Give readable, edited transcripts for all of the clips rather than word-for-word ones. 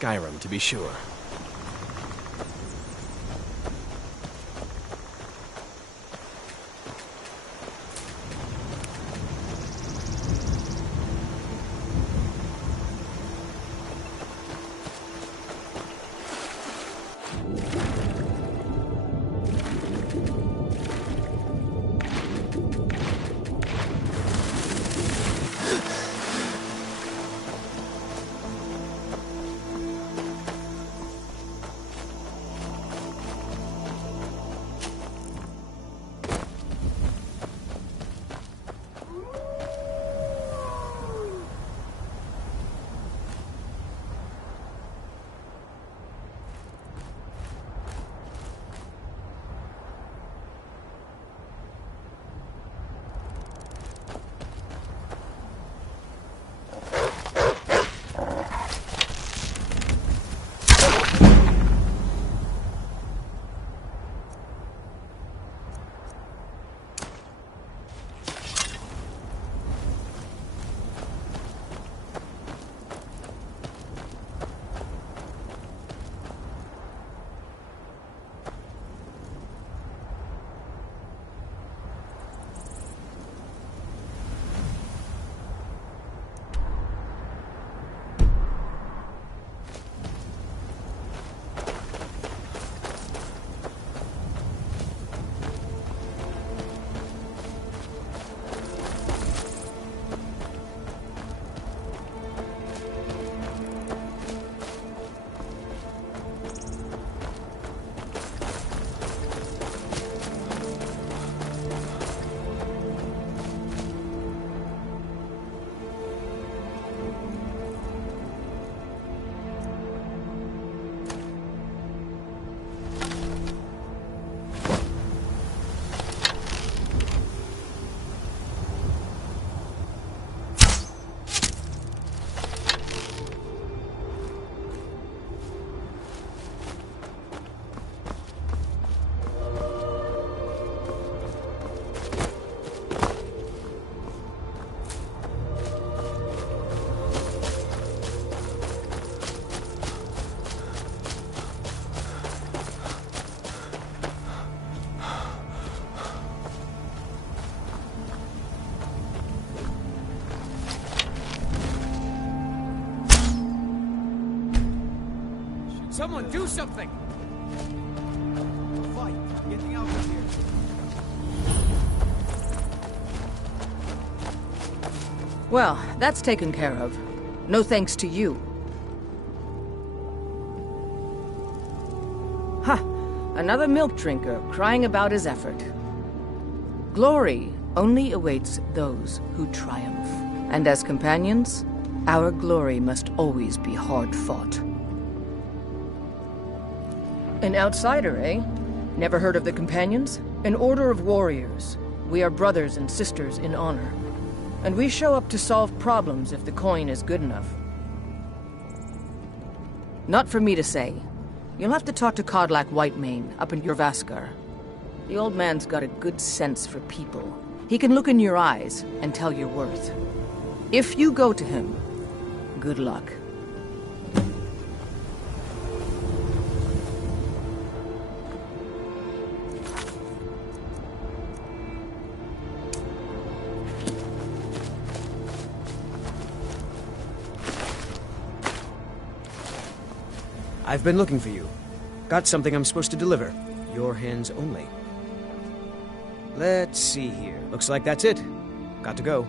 Skyrim, to be sure. Someone do something! Fight! Getting out of here! Well, that's taken care of. No thanks to you. Ha! Another milk drinker crying about his effort. Glory only awaits those who triumph. And as companions, our glory must always be hard-fought. An outsider, eh? Never heard of the Companions? An order of warriors. We are brothers and sisters in honor. And we show up to solve problems if the coin is good enough. Not for me to say. You'll have to talk to Kodlak Whitemane up in Jorvaskar. The old man's got a good sense for people. He can look in your eyes and tell your worth. If you go to him, good luck. I've been looking for you. Got something I'm supposed to deliver. Your hands only. Let's see here. Looks like that's it. Got to go.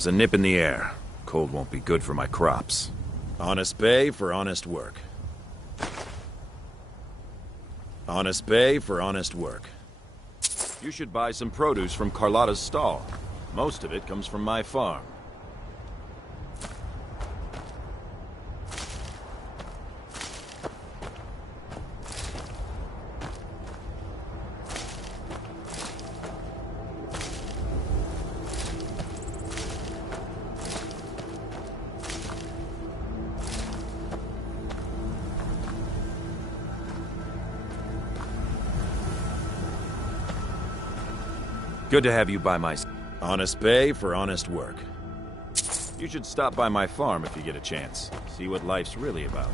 There's a nip in the air. Cold won't be good for my crops. Honest pay for honest work. Honest pay for honest work. You should buy some produce from Carlotta's stall. Most of it comes from my farm. Good to have you by my... Honest pay for honest work. You should stop by my farm if you get a chance. See what life's really about.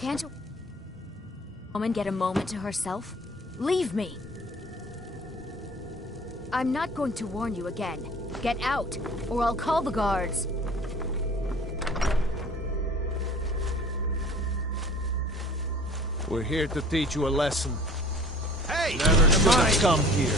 Can't a woman get a moment to herself? Leave me! I'm not going to warn you again. Get out, or I'll call the guards. We're here to teach you a lesson. Hey! Never should have come here.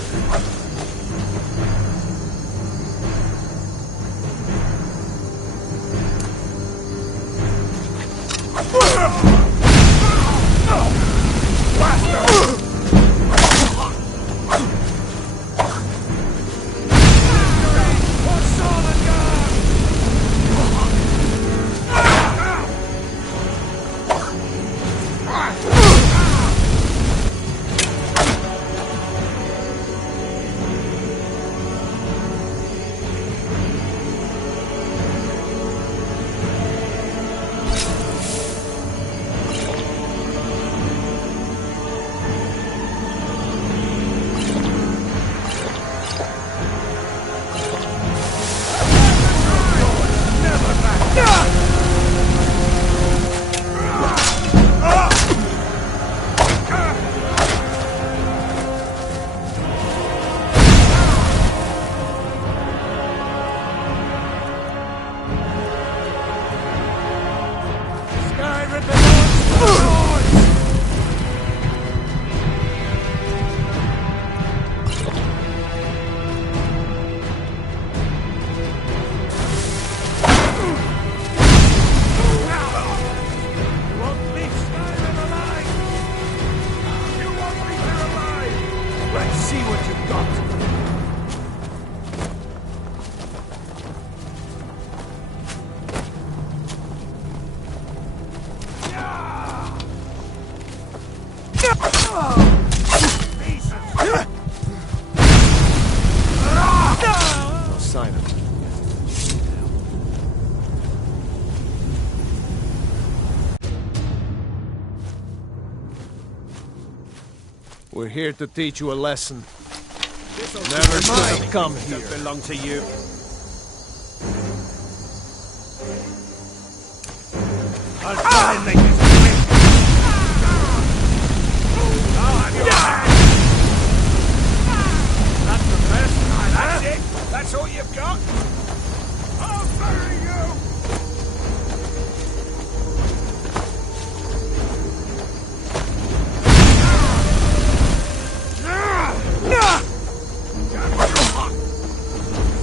We're here to teach you a lesson. Never should have come here. Don't belong to you. I'll try and make this quick. Oh, I'm your man. That's the best. That's it. That's all you've got. I'll bury you.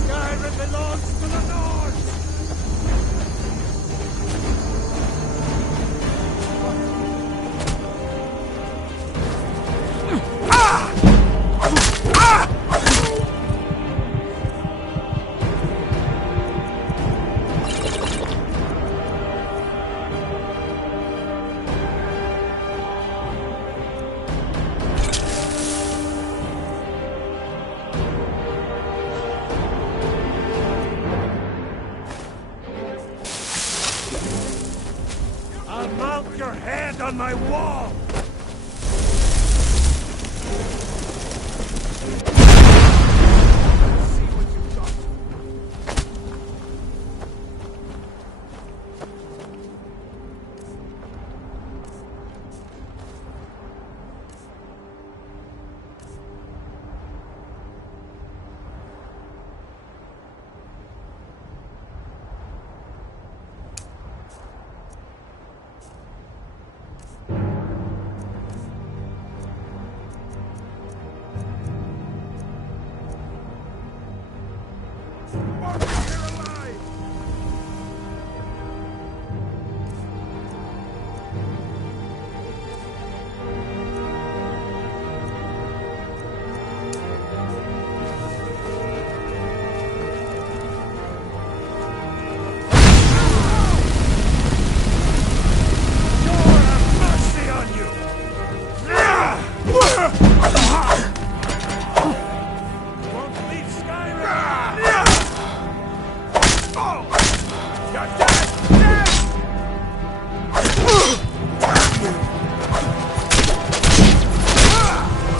Skyrim belongs to the North! I'll mount your head on my wall! See what you've got.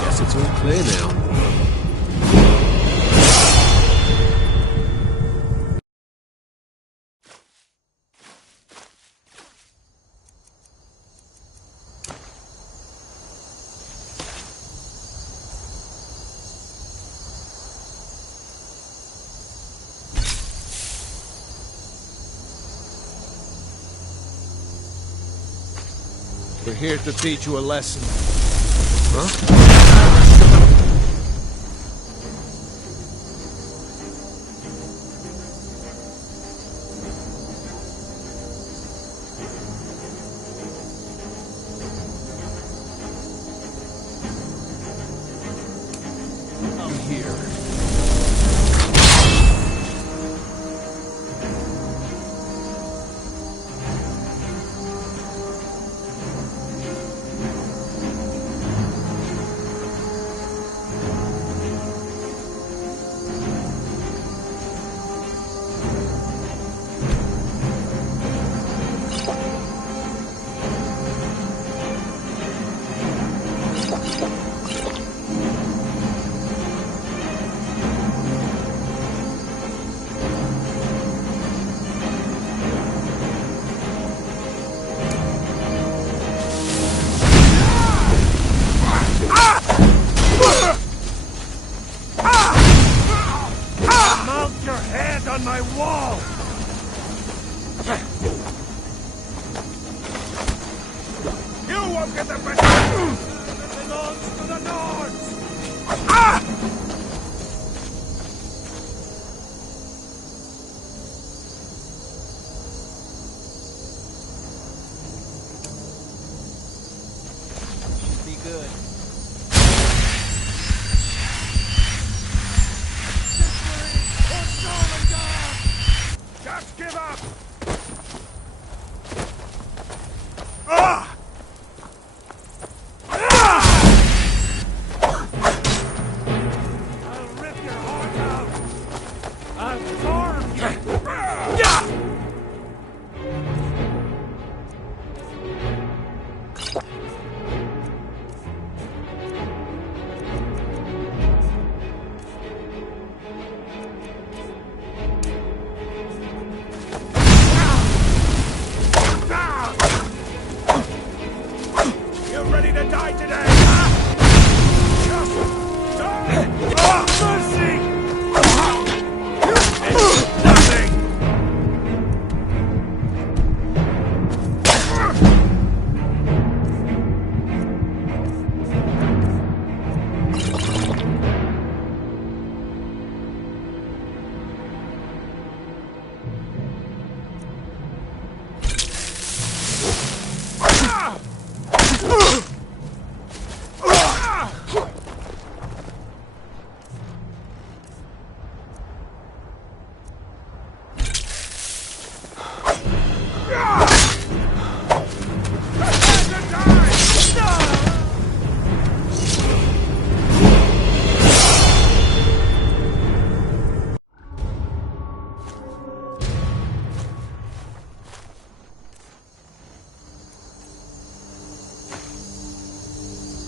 Guess it's all clear now. We're here to teach you a lesson. Huh? I'm here. Mount your head on my wall! You won't get the best of it! It belongs to the Nords! Be good. Just give up! Ah! I'll rip your heart out! I'll torn you! You ready to die today? Just die! Mercy! It's nothing!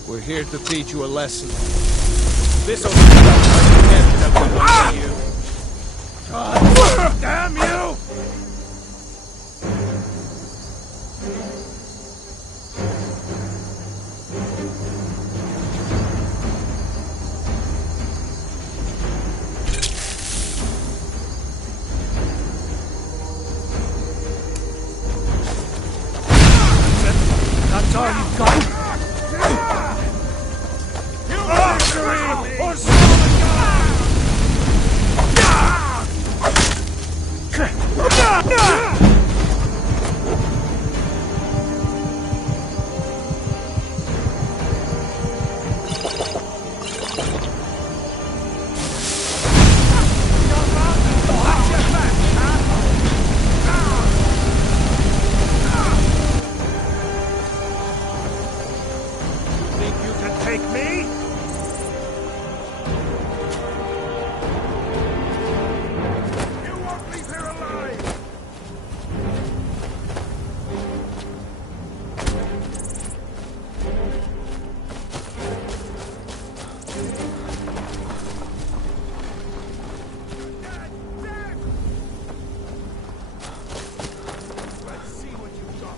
We're here to teach you a lesson. This'll be the one you. God damn you! That's all you've got. Victory or think you can take me? You won't leave here alive! Let's see what you've got.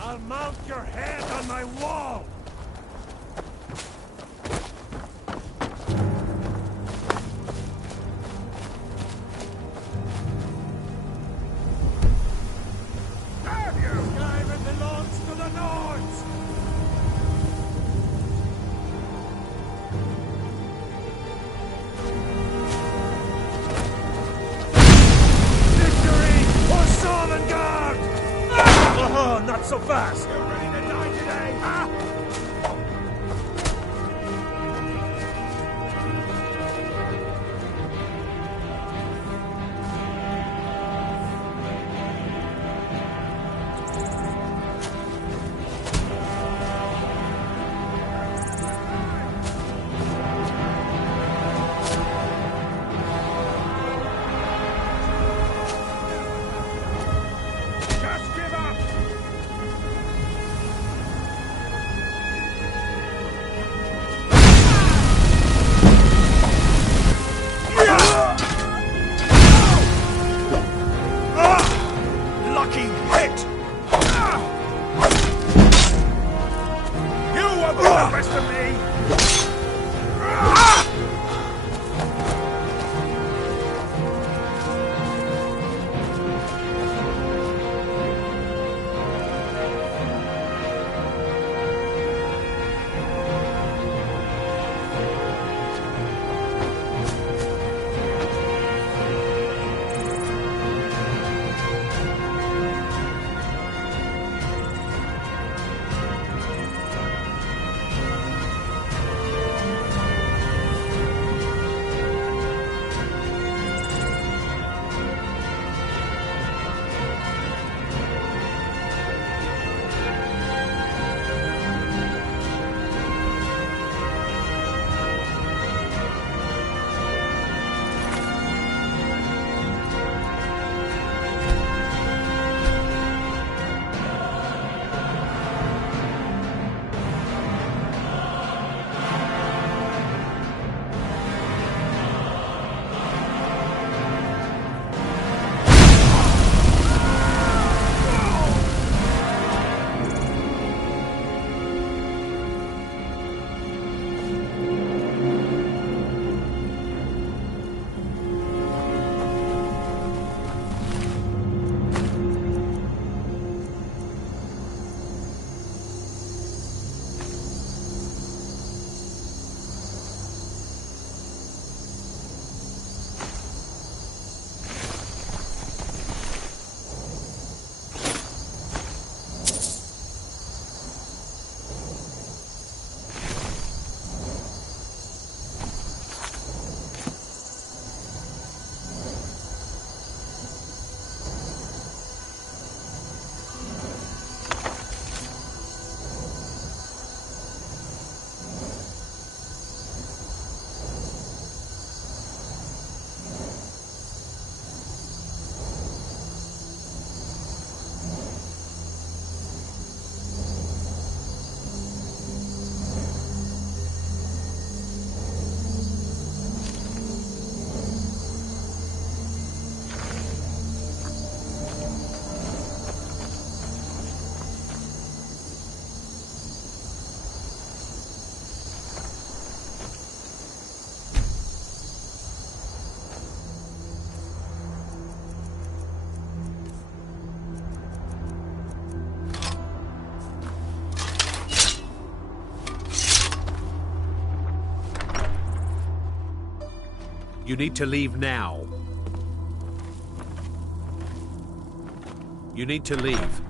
I'll mount your head on my wall! Damn you! Skyrim belongs to the Nords! Victory or Sovngarde! Oh, not so fast! You're ready to die today, huh? Just give up! You need to leave now. You need to leave.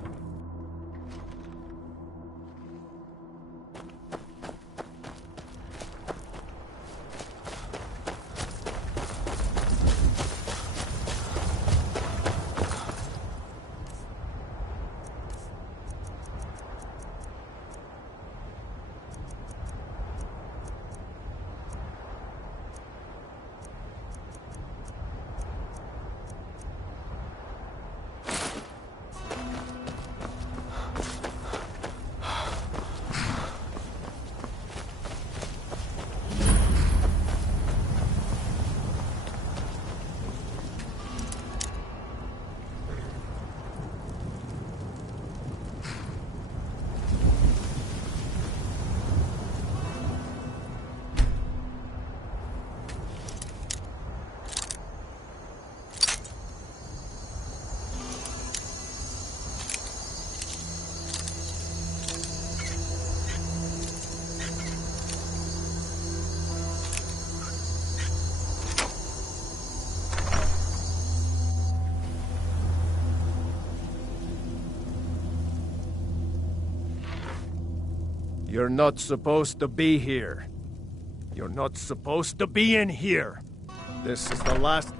You're not supposed to be here. You're not supposed to be in here. This is the last...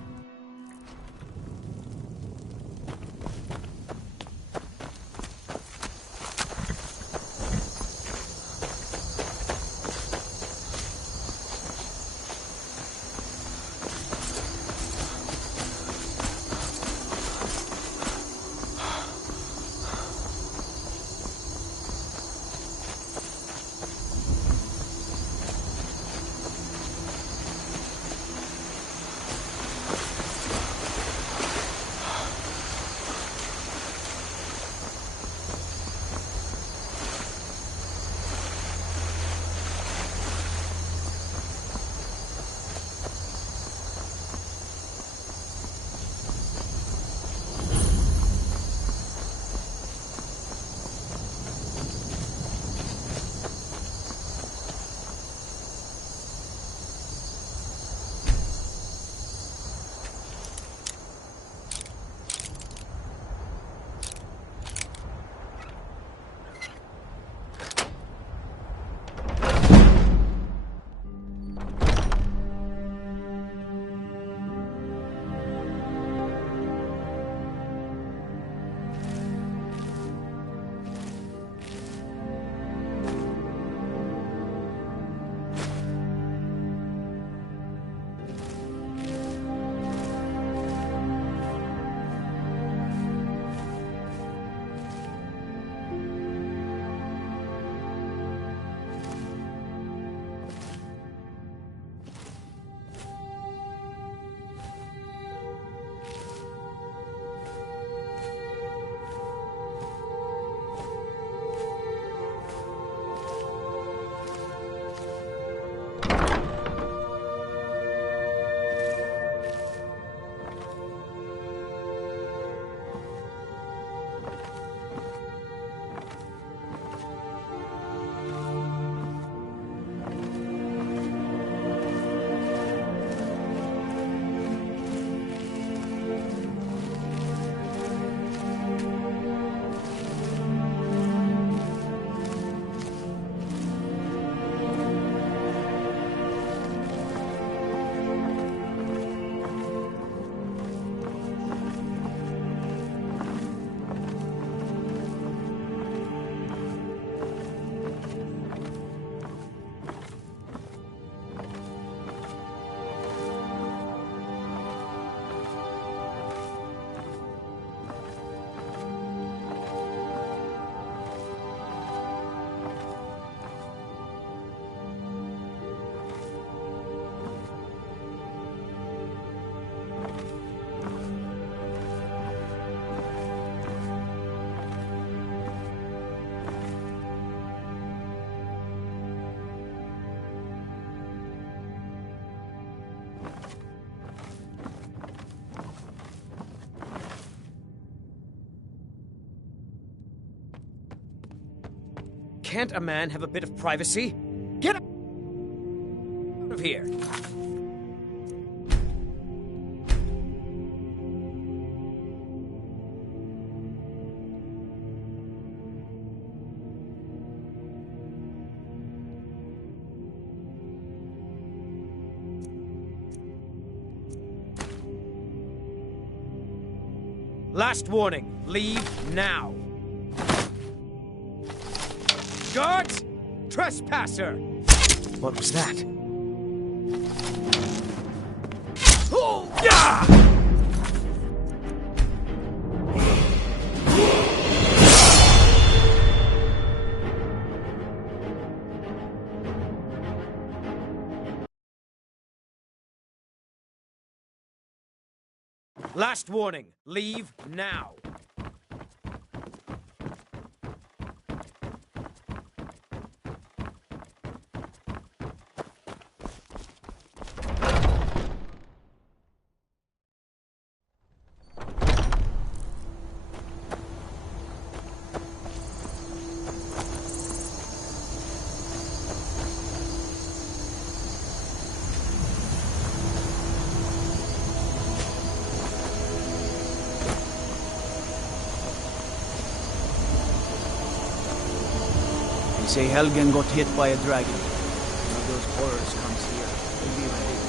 Can't a man have a bit of privacy? Get out of here! Last warning. Leave now. Guards! Trespasser! What was that? Oh! Yeah! Last warning. Leave now. Say Helgen got hit by a dragon. One of those horrors comes here. We'll be ready.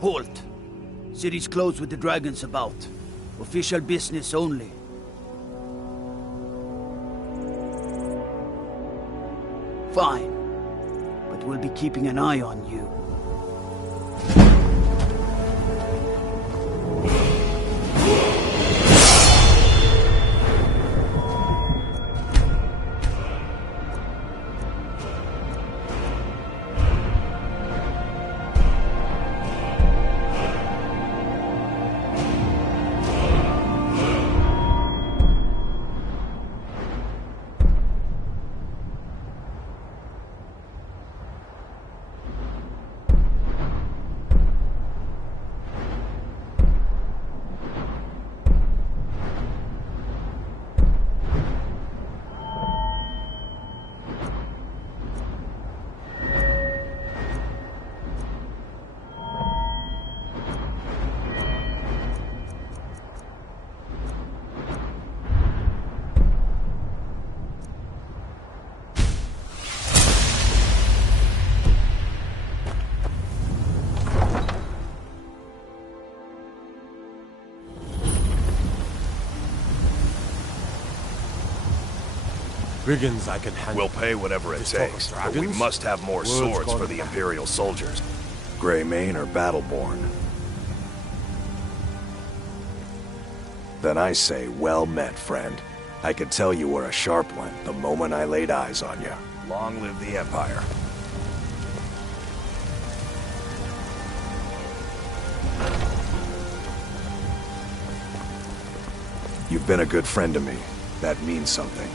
Halt! City's closed with the dragons about. Official business only. Fine. But we'll be keeping an eye on you. brigands I can handle. We'll pay whatever it This talk of takes, but we dragons? must have more Words swords gone for the bad. Imperial soldiers. Greymane or Battleborn? Then I say, well met, friend. I could tell you were a sharp one the moment I laid eyes on you. Long live the Empire. You've been a good friend to me. That means something.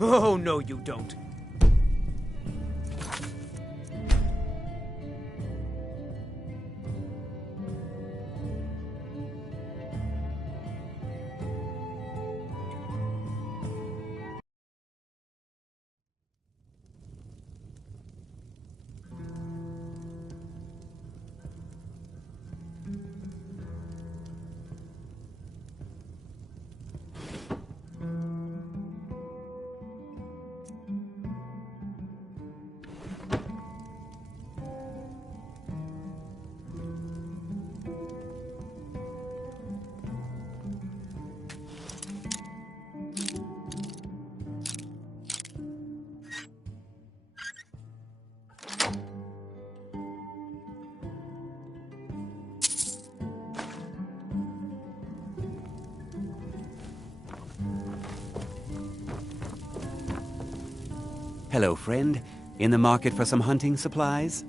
Oh, no, you don't. Hello, friend. In the market for some hunting supplies?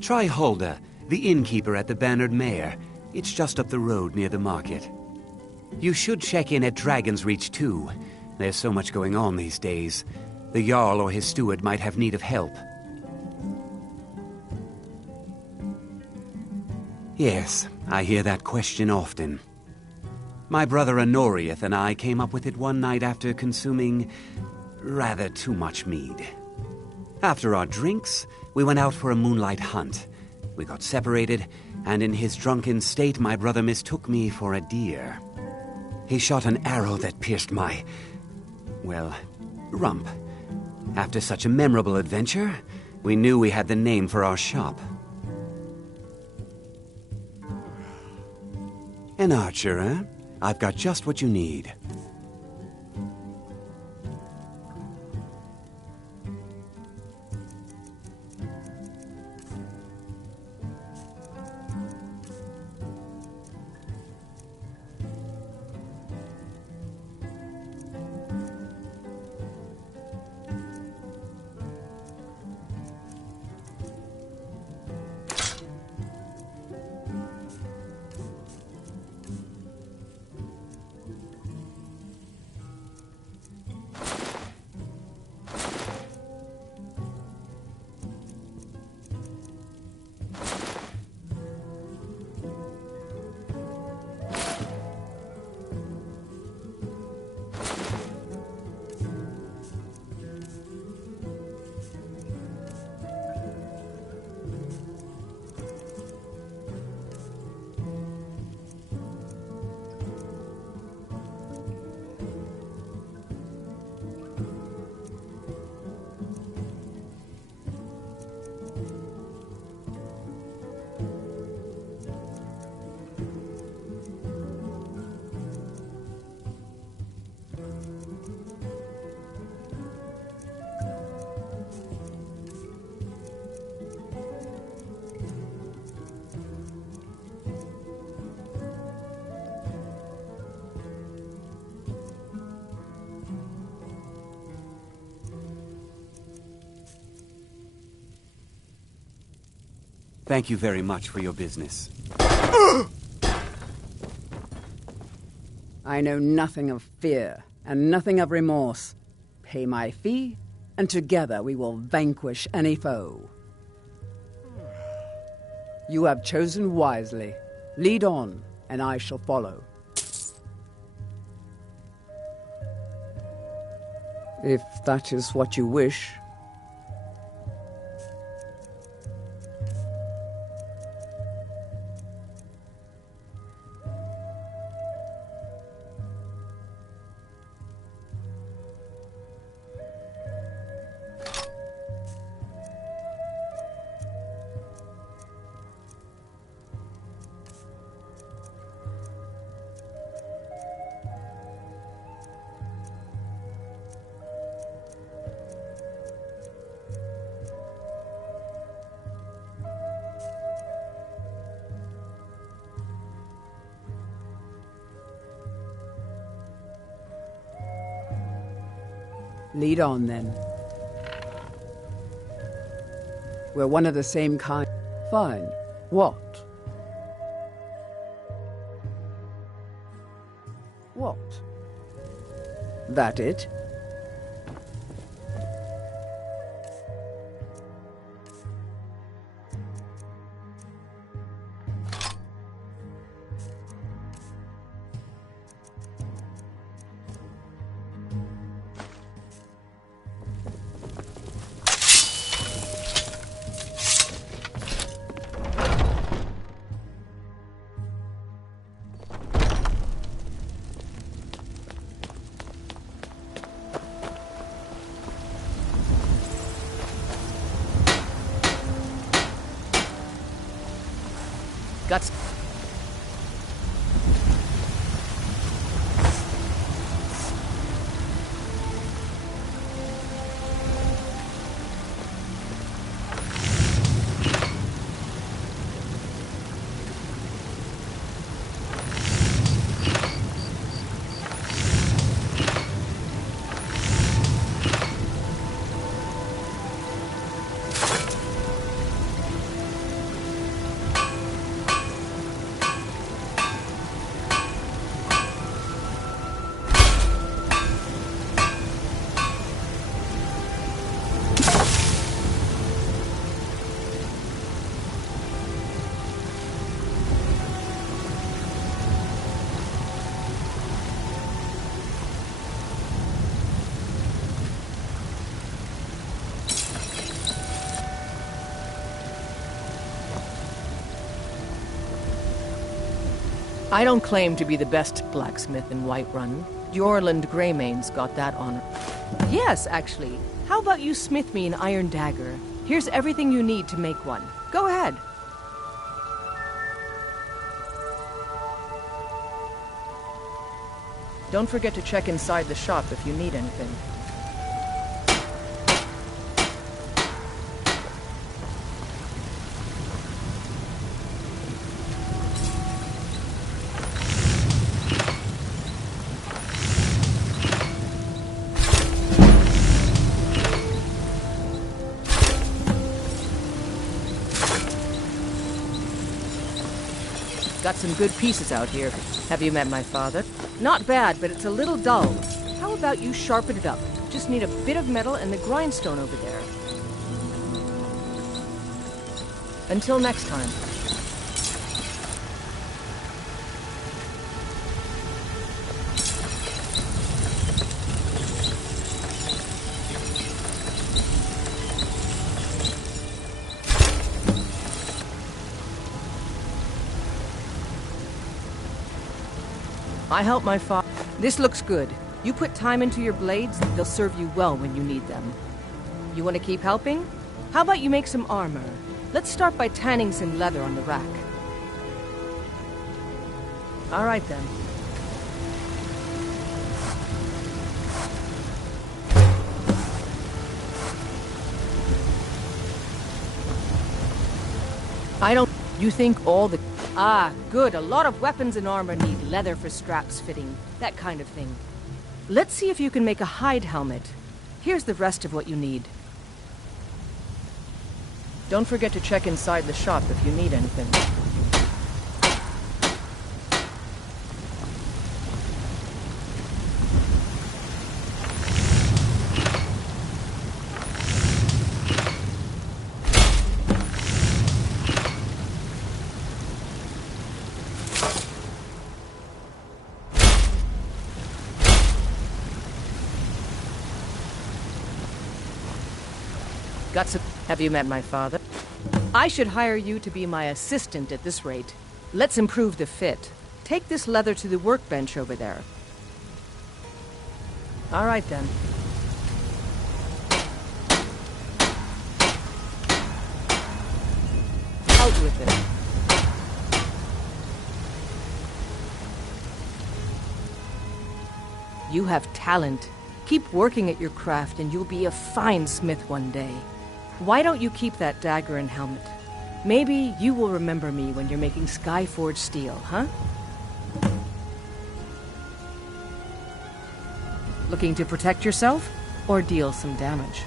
Try Hulda, the innkeeper at the Bannered Mare. It's just up the road near the market. You should check in at Dragon's Reach, too. There's so much going on these days. The Jarl or his steward might have need of help. Yes, I hear that question often. My brother Honorius and I came up with it one night after consuming rather too much mead. After our drinks, we went out for a moonlight hunt. We got separated, and in his drunken state, my brother mistook me for a deer. He shot an arrow that pierced my, well, rump. After such a memorable adventure, we knew we had the name for our shop. An archer, eh? I've got just what you need. Thank you very much for your business. I know nothing of fear, and nothing of remorse. Pay my fee, and together we will vanquish any foe. You have chosen wisely. Lead on, and I shall follow. If that is what you wish. Lead on, then. We're one of the same kind. Fine. What? What? That it? Guts. I don't claim to be the best blacksmith in Whiterun. Jorland Greymane's got that honor. Yes, actually. How about you smith me an iron dagger? Here's everything you need to make one. Go ahead. Don't forget to check inside the shop if you need anything. Got some good pieces out here. Have you met my father? Not bad, but it's a little dull. How about you sharpen it up? Just need a bit of metal and the grindstone over there. Until next time. I help my father. This looks good. You put time into your blades, they'll serve you well when you need them. You want to keep helping? How about you make some armor? Let's start by tanning some leather on the rack. All right then. I don't... You think all the... Ah, good. A lot of weapons and armor need leather for straps fitting. That kind of thing. Let's see if you can make a hide helmet. Here's the rest of what you need. Don't forget to check inside the shop if you need anything. Got some... Have you met my father? I should hire you to be my assistant at this rate. Let's improve the fit. Take this leather to the workbench over there. All right, then. Out with it. You have talent. Keep working at your craft and you'll be a fine smith one day. Why don't you keep that dagger and helmet? Maybe you will remember me when you're making Skyforged steel, huh? Looking to protect yourself or deal some damage?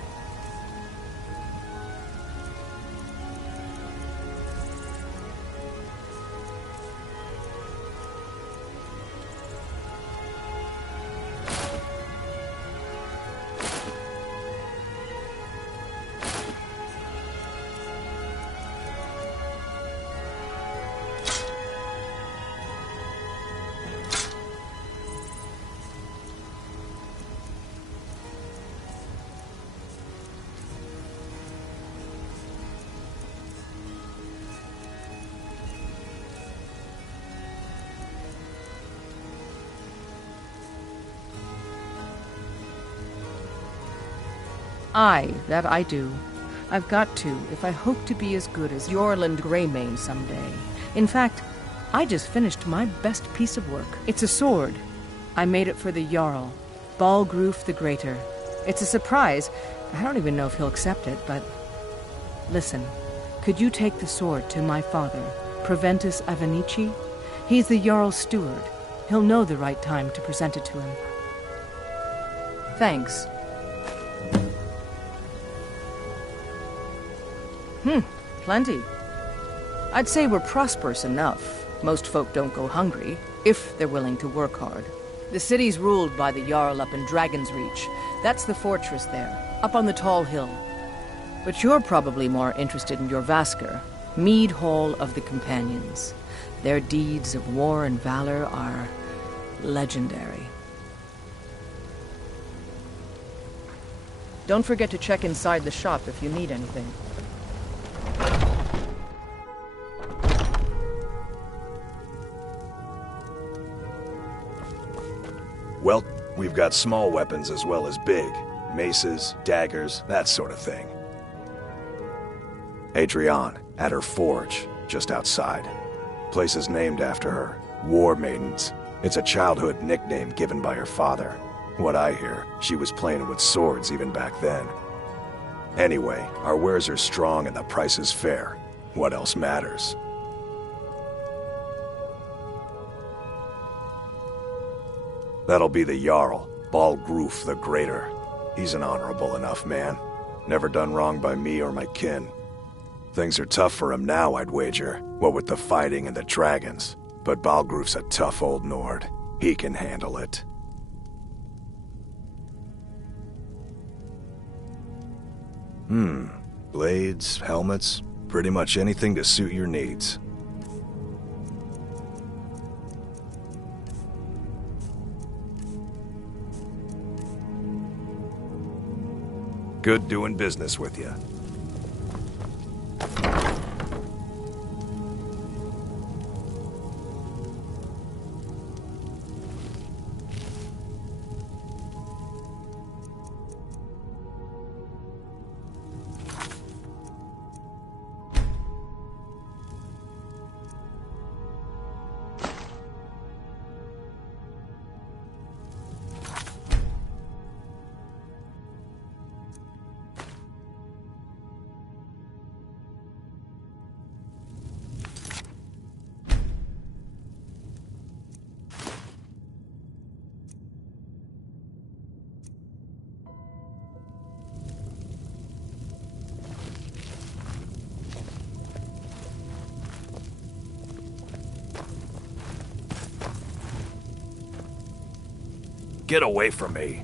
Aye, that I do. I've got to, if I hope to be as good as Yorland Greymane someday. In fact, I just finished my best piece of work. It's a sword. I made it for the jarl, Balgroof the Greater. It's a surprise. I don't even know if he'll accept it, but... Listen, could you take the sword to my father, Proventus Avenici? He's the jarl's steward. He'll know the right time to present it to him. Thanks. Plenty. I'd say we're prosperous enough. Most folk don't go hungry, if they're willing to work hard. The city's ruled by the Jarl up in Dragon's Reach. That's the fortress there, up on the tall hill. But you're probably more interested in your Vasker, Mead Hall of the Companions. Their deeds of war and valor are legendary. Don't forget to check inside the shop if you need anything. Well, we've got small weapons as well as big. Maces, daggers, that sort of thing. Adrienne, at her forge, just outside. Place is named after her. War Maidens. It's a childhood nickname given by her father. What I hear, she was playing with swords even back then. Anyway, our wares are strong and the price is fair. What else matters? That'll be the Jarl, Balgroof the Greater. He's an honorable enough man. Never done wrong by me or my kin. Things are tough for him now, I'd wager, what with the fighting and the dragons. But Balgroof's a tough old Nord. He can handle it. Blades, helmets, pretty much anything to suit your needs. Good doing business with you. Get away from me.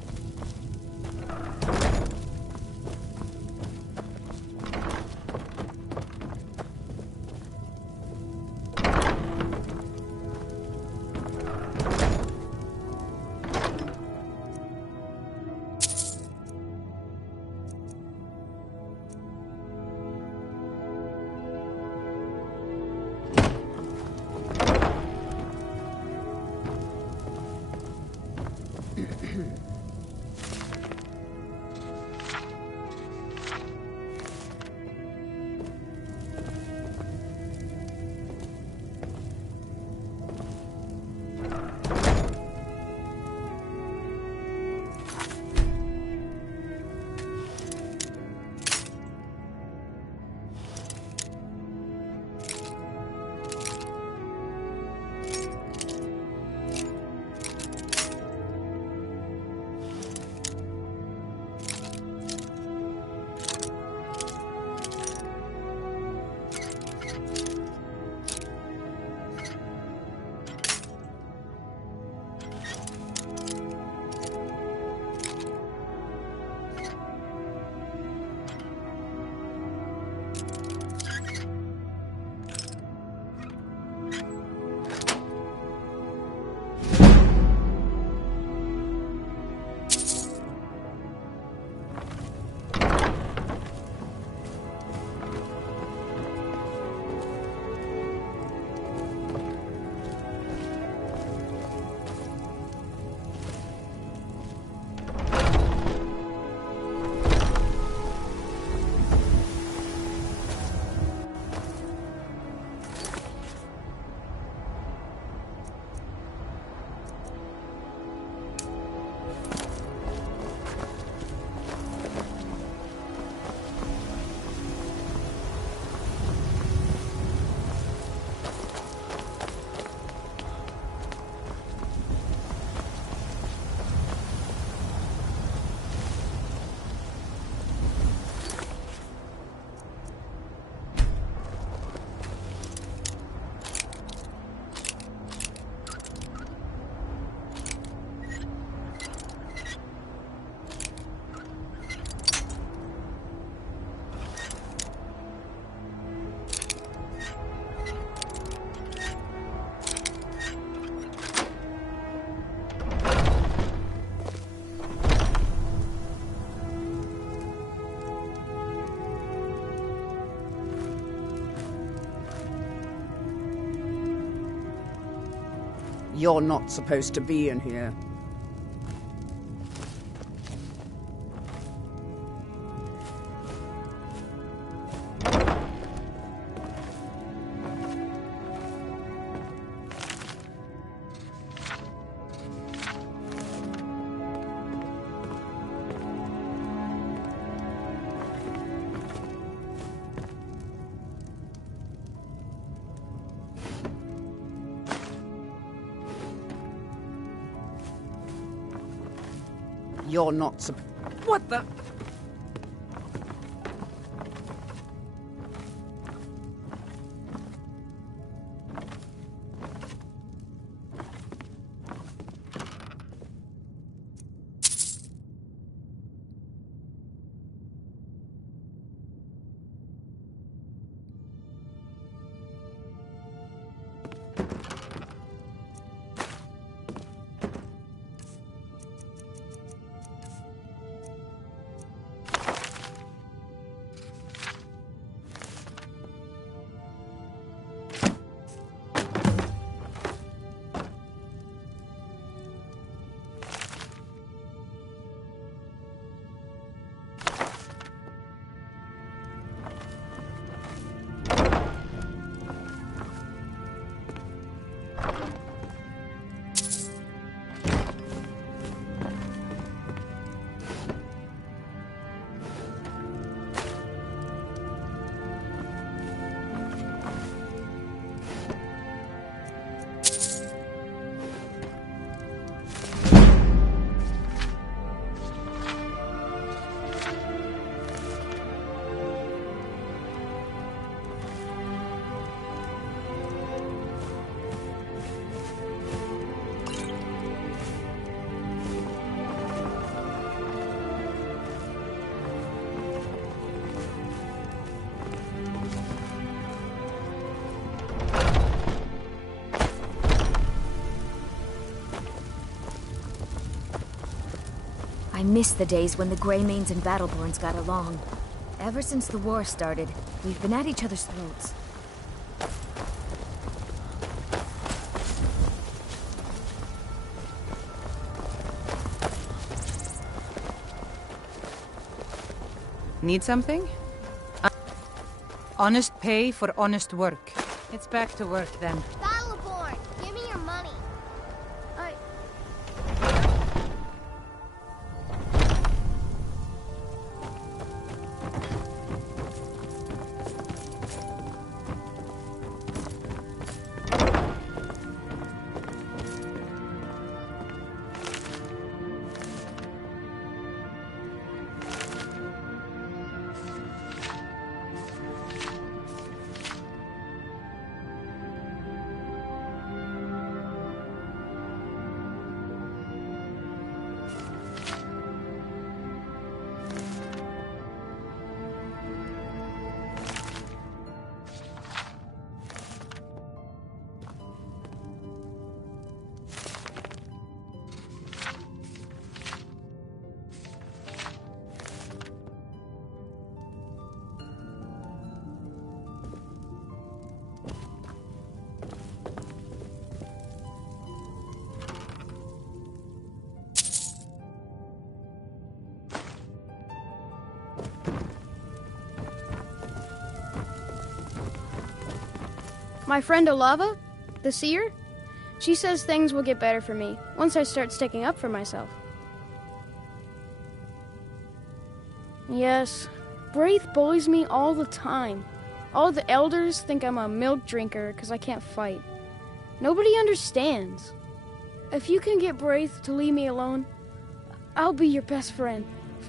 You're not supposed to be in here. You're not sup- What the? I miss the days when the Greymanes and Battleborns got along. Ever since the war started, we've been at each other's throats. Need something? Honest pay for honest work. It's back to work then. Battleborn, give me your money. My friend Olava, the seer, she says things will get better for me once I start sticking up for myself. Yes, Braith bullies me all the time. All the elders think I'm a milk drinker because I can't fight. Nobody understands. If you can get Braith to leave me alone, I'll be your best friend.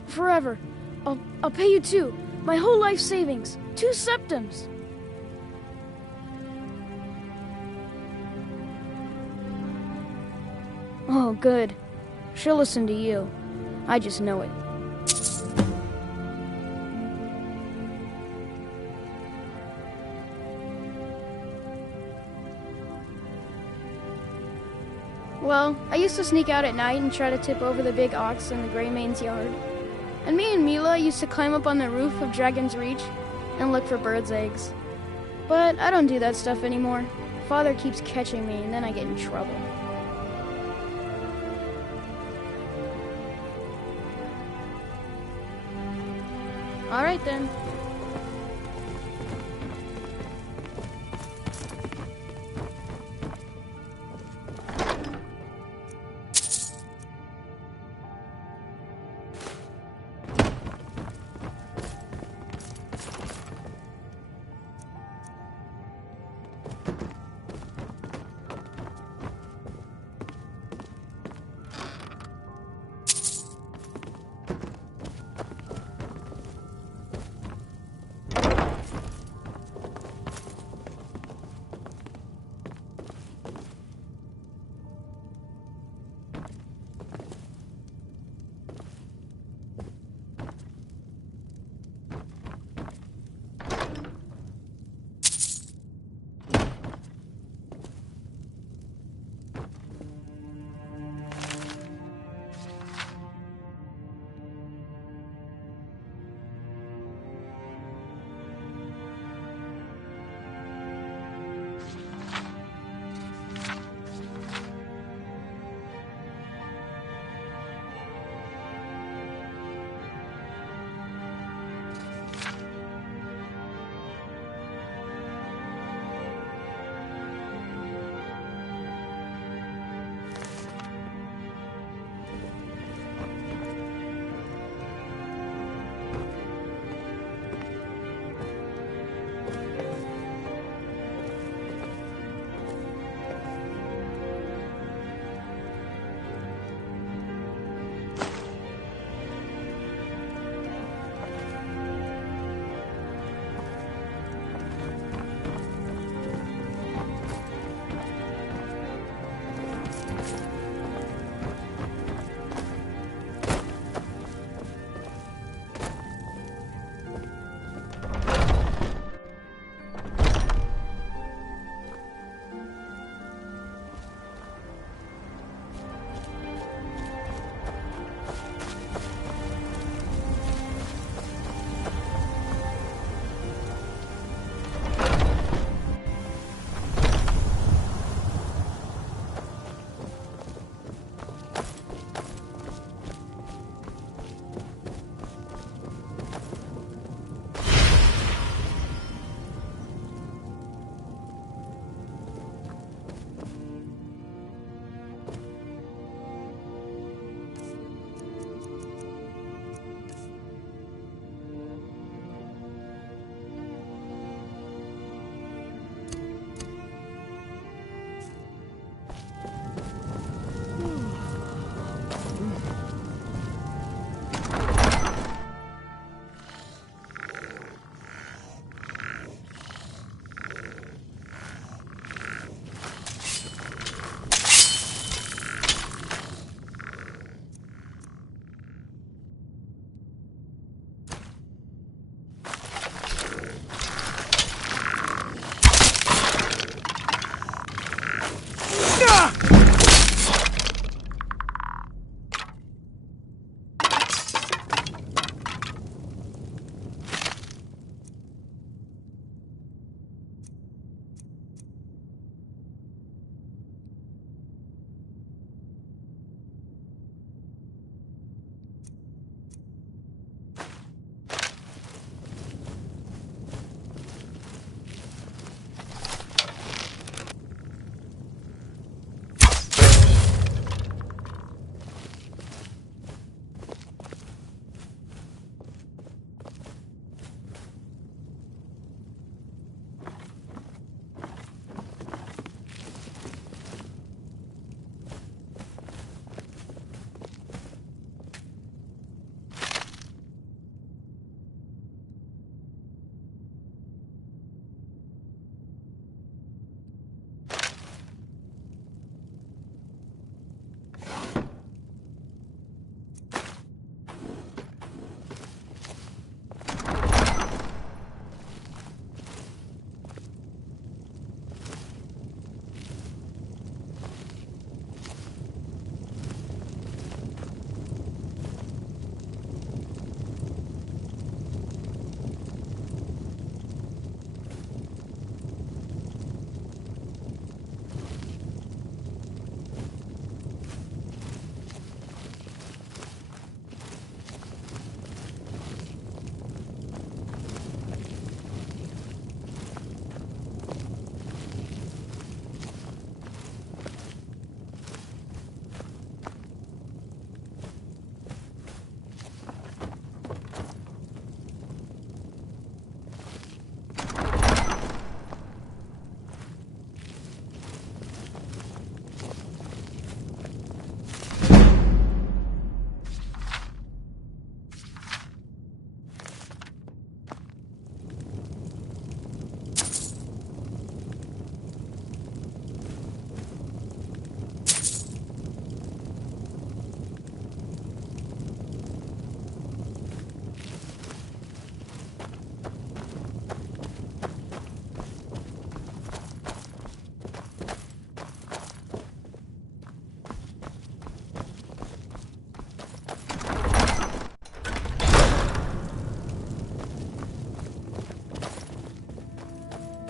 Forever. I'll pay you too. My whole life savings. 2 septims. Oh, good. She'll listen to you. I just know it. Well, I used to sneak out at night and try to tip over the big ox in the Greymane's yard. And me and Mila used to climb up on the roof of Dragon's Reach and look for birds' eggs. But I don't do that stuff anymore. Father keeps catching me and then I get in trouble. All right, then.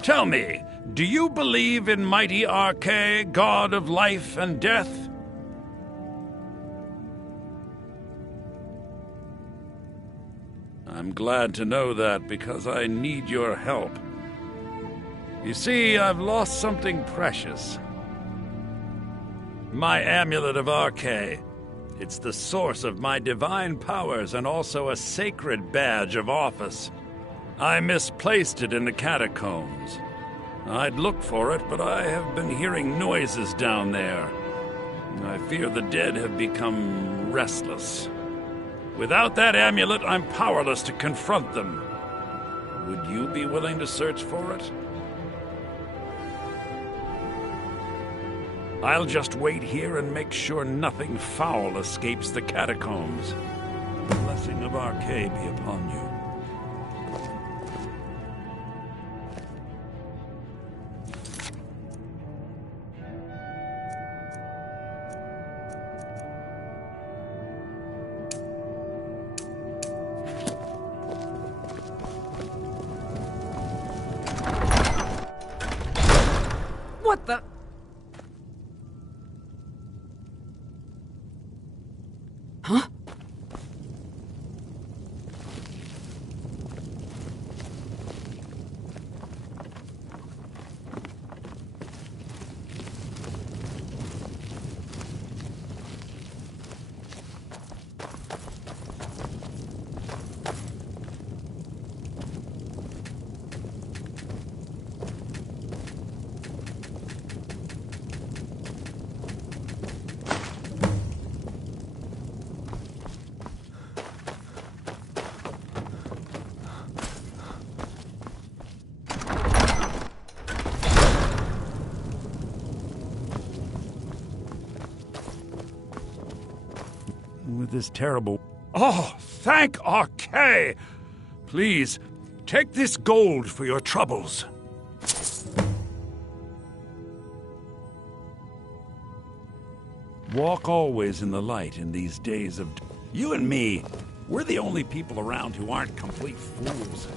Tell me, do you believe in mighty Arche, god of life and death? I'm glad to know that because I need your help. You see, I've lost something precious. My amulet of Arche. It's the source of my divine powers and also a sacred badge of office. I misplaced it in the catacombs. I'd look for it, but I have been hearing noises down there. I fear the dead have become restless. Without that amulet, I'm powerless to confront them. Would you be willing to search for it? I'll just wait here and make sure nothing foul escapes the catacombs. The blessing of Arche be upon you. What the? Huh? With this terrible... Oh, thank Arche! Please, take this gold for your troubles. Walk always in the light in these days of... You and me, we're the only people around who aren't complete fools.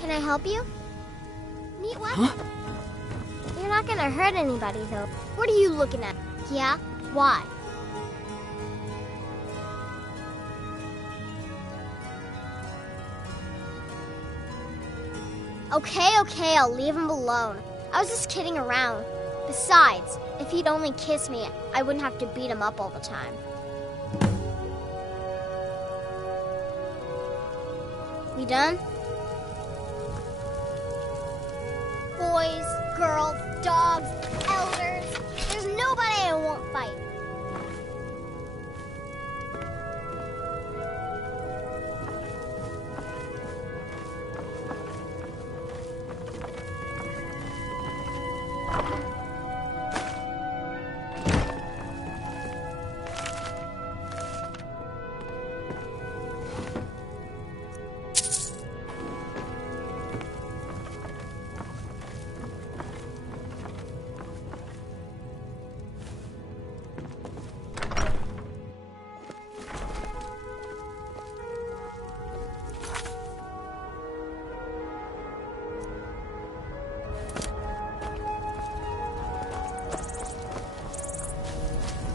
Can I help you? Neat weapon. Huh? You're not gonna hurt anybody, though. What are you looking at? Yeah? Why? Okay, I'll leave him alone. I was just kidding around. Besides, if he'd only kiss me, I wouldn't have to beat him up all the time. We done? Boys, girls, dogs, elders. There's nobody I won't fight.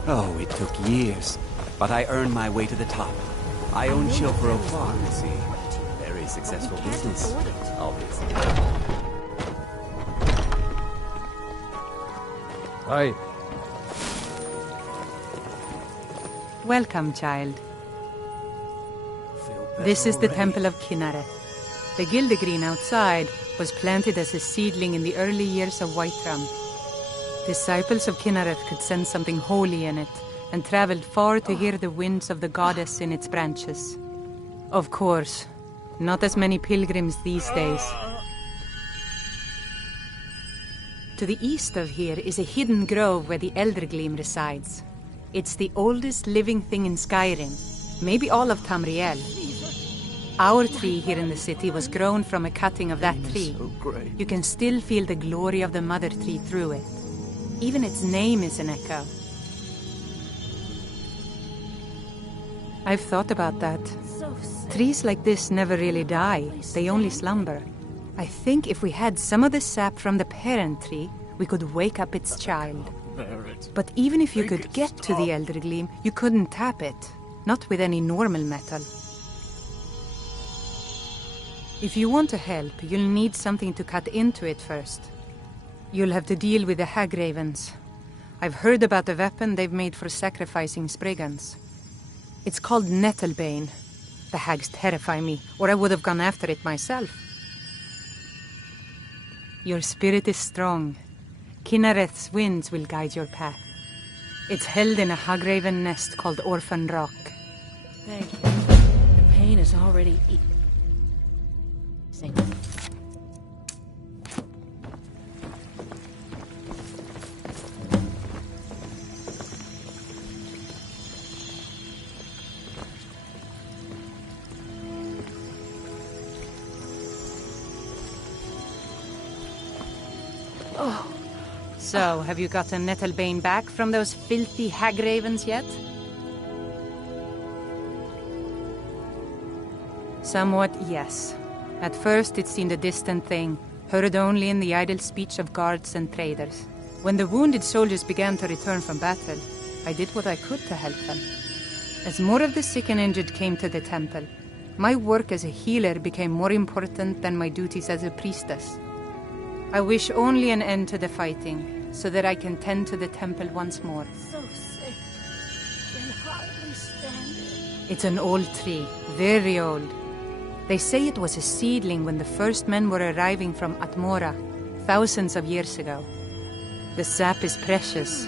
Oh, it took years, but I earned my way to the top. I own Chilforo Farm, you see. Very successful business, obviously. Hi. Welcome, child. This is the Temple of Kynareth. The Gildegreen outside was planted as a seedling in the early years of Whiterun. Disciples of Kynareth could sense something holy in it, and traveled far to hear the winds of the goddess in its branches. Of course, not as many pilgrims these days. To the east of here is a hidden grove where the Eldergleam resides. It's the oldest living thing in Skyrim, maybe all of Tamriel. Our tree here in the city was grown from a cutting of that tree. You can still feel the glory of the mother tree through it. Even its name is an echo. I've thought about that. Trees like this never really die, they only slumber. I think if we had some of the sap from the parent tree, we could wake up its child. But even if you could get to the Eldergleam, you couldn't tap it. Not with any normal metal. If you want to help, you'll need something to cut into it first. You'll have to deal with the Hagravens. I've heard about the weapon they've made for sacrificing Spriggans. It's called Nettlebane. The hags terrify me, or I would have gone after it myself. Your spirit is strong. Kynareth's winds will guide your path. It's held in a Hagraven nest called Orphan Rock. Thank you. The pain is already easing. So, have you gotten Nettlebane back from those filthy Hagravens yet? Somewhat, yes. At first it seemed a distant thing, heard only in the idle speech of guards and traders. When the wounded soldiers began to return from battle, I did what I could to help them. As more of the sick and injured came to the temple, my work as a healer became more important than my duties as a priestess. I wish only an end to the fighting, so that I can tend to the temple once more. So sick. Can hardly stand it. It's an old tree, very old. They say it was a seedling when the first men were arriving from Atmora, thousands of years ago. The sap is precious.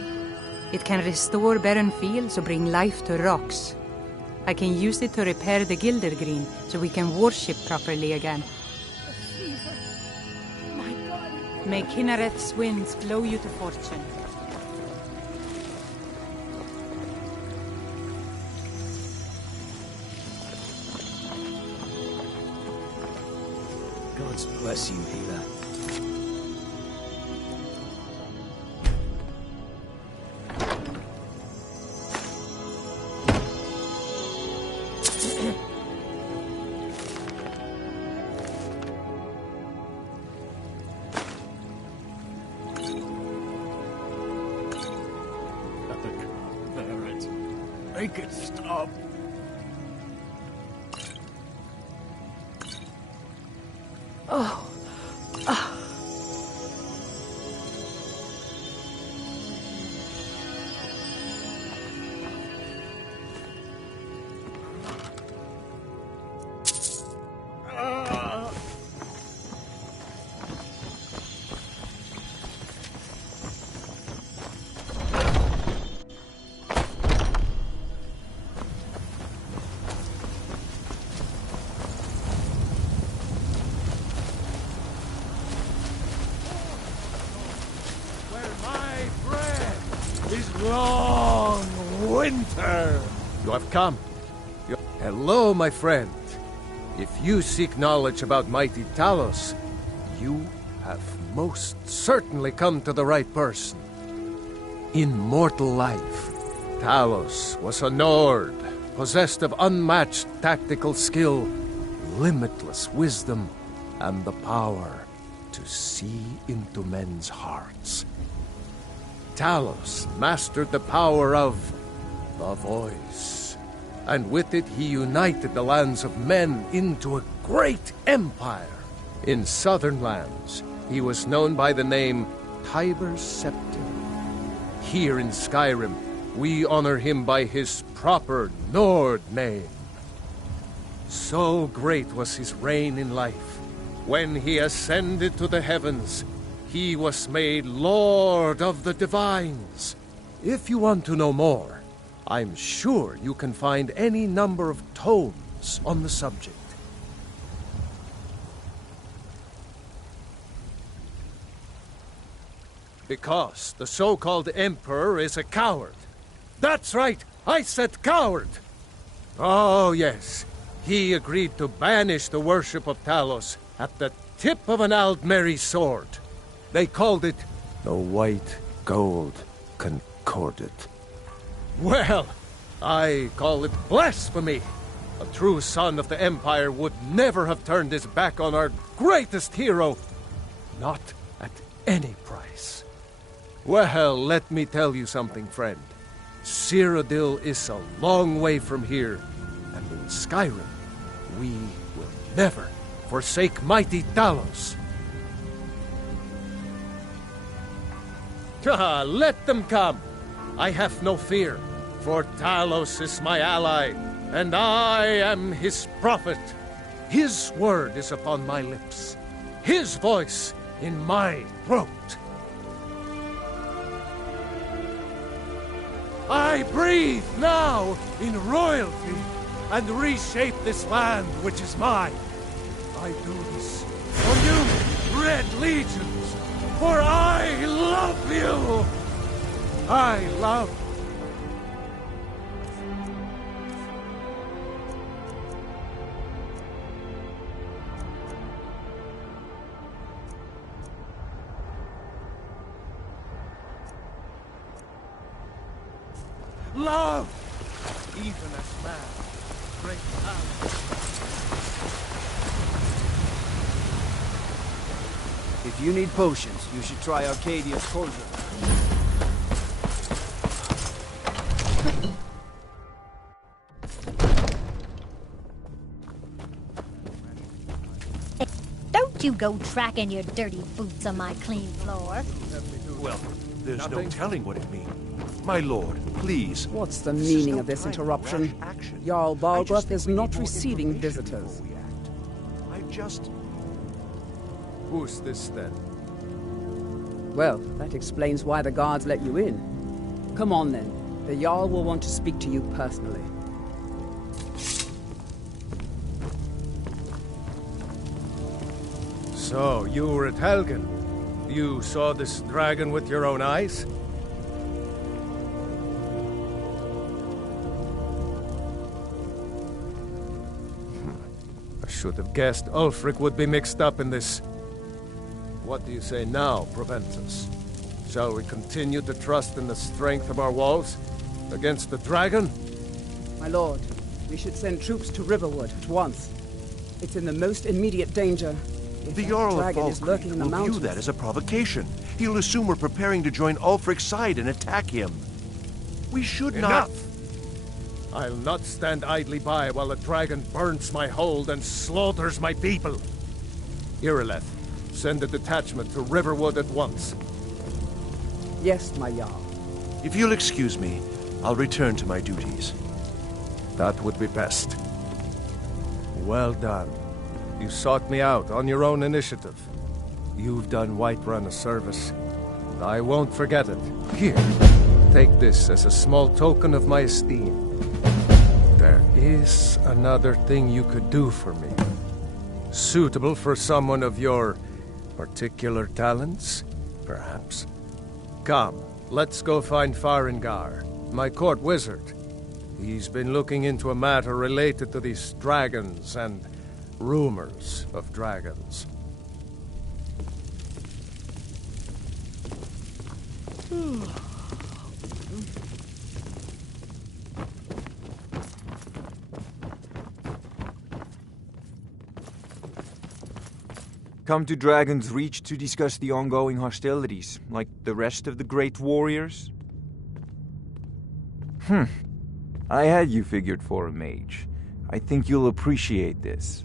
It can restore barren fields or bring life to rocks. I can use it to repair the Gildergreen, so we can worship properly again. May Kynareth's winds blow you to fortune. God bless you, Hela. Make it stop. Oh. Ah. Long winter. You have come. Hello, my friend. If you seek knowledge about mighty Talos, you have most certainly come to the right person. In mortal life, Talos was a Nord, possessed of unmatched tactical skill, limitless wisdom, and the power to see into men's hearts. Talos mastered the power of the voice, and with it he united the lands of men into a great empire. In southern lands, he was known by the name Tiber Septim. Here in Skyrim, we honor him by his proper Nord name. So great was his reign in life. When he ascended to the heavens, he was made Lord of the Divines. If you want to know more, I'm sure you can find any number of tomes on the subject. Because the so-called Emperor is a coward. That's right, I said coward! Oh yes, he agreed to banish the worship of Talos at the tip of an Aldmeri sword. They called it the White Gold Concordat. Well, I call it blasphemy. A true son of the Empire would never have turned his back on our greatest hero. Not at any price. Well, let me tell you something, friend. Cyrodiil is a long way from here, and in Skyrim, we will never forsake mighty Talos. Let them come. I have no fear, for Talos is my ally, and I am his prophet. His word is upon my lips, his voice in my throat. I breathe now in royalty and reshape this land which is mine. I do this for you, Red Legions, for I love you. I love love, even as man, great power. If you need potions, you should try Arcadia's cauldron. Don't you go tracking your dirty boots on my clean floor. Well, there's no telling what it means. My lord, please. What's the meaning of this interruption? Jarl Balgruth is not receiving visitors. I just... Who's this then? Well, that explains why the guards let you in. Come on then. The Jarl will want to speak to you personally. So, you were at Helgen. You saw this dragon with your own eyes? I should have guessed Ulfric would be mixed up in this. What do you say now, Proventus? Shall we continue to trust in the strength of our walls against the dragon? My lord, we should send troops to Riverwood at once. It's in the most immediate danger. The Jarl of is lurking in the will mountains. view that as a provocation. He'll assume we're preparing to join Ulfric's side and attack him. We should not... I'll not stand idly by while a dragon burns my hold and slaughters my people. Irileth, send a detachment to Riverwood at once. Yes, my Jarl. If you'll excuse me, I'll return to my duties. That would be best. Well done. You sought me out on your own initiative. You've done Whiterun a service, and I won't forget it. Here, take this as a small token of my esteem. There is another thing you could do for me. Suitable for someone of your particular talents, perhaps. Come, let's go find Farengar, my court wizard. He's been looking into a matter related to these dragons and rumors of dragons. Come to Dragon's Reach to discuss the ongoing hostilities, like the rest of the great warriors? I had you figured for a mage. I think you'll appreciate this.